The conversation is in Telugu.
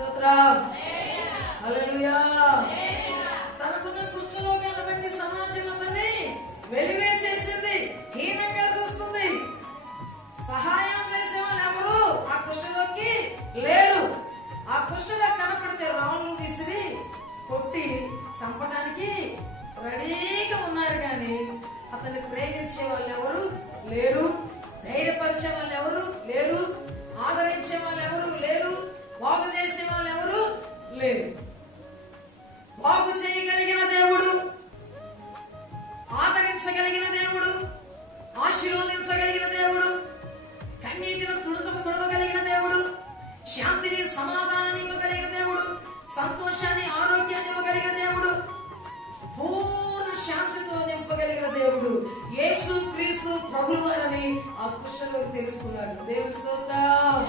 స్తోత్రం. హల్లెలూయా. తనకున్న కుష్ఠరోగాన్ని బట్టి సమాజం అతన్ని వెలివేసేసింది, హీనంగా చూస్తుంది. సహాయం చేసే వాళ్ళు ఎవరు ఆ కుష్ఠరోగికి లేరు. ఆ కుష్ఠరోగి కనపడితే రాళ్ళు విసిరి కొట్టి చంపడానికి రెడీగా ఉన్నారు, కానీ అతన్ని ప్రేమించే వాళ్ళు ఎవరు లేరు, ధైర్యపరిచే వాళ్ళు ఎవరు లేరు, ఆదరించే వాళ్ళు ఎవరు లేరు, బాగు చేసే వాళ్ళు ఎవరు లేరు. బాగు చేయగలిగిన దేవుడు, ఆదరించగలిగిన దేవుడు, ఆశీర్వదించగలిగిన దేవుడు, కన్నీటిని తుడవగలిగిన దేవుడు, శాంతిని సమాధానాన్ని ఇవ్వగలిగిన దేవుడు, సంతోషాన్ని ఆరోగ్యాన్ని ఇవ్వగలిగిన దేవుడు, పూర్ణ శాంతితో నింపగలిగిన దేవుడు యేసు క్రీస్తు ప్రభువు వారని ఆ కుష్ఠరోగి తెలుసుకున్నాడు. దేవుని స్తోత్రం.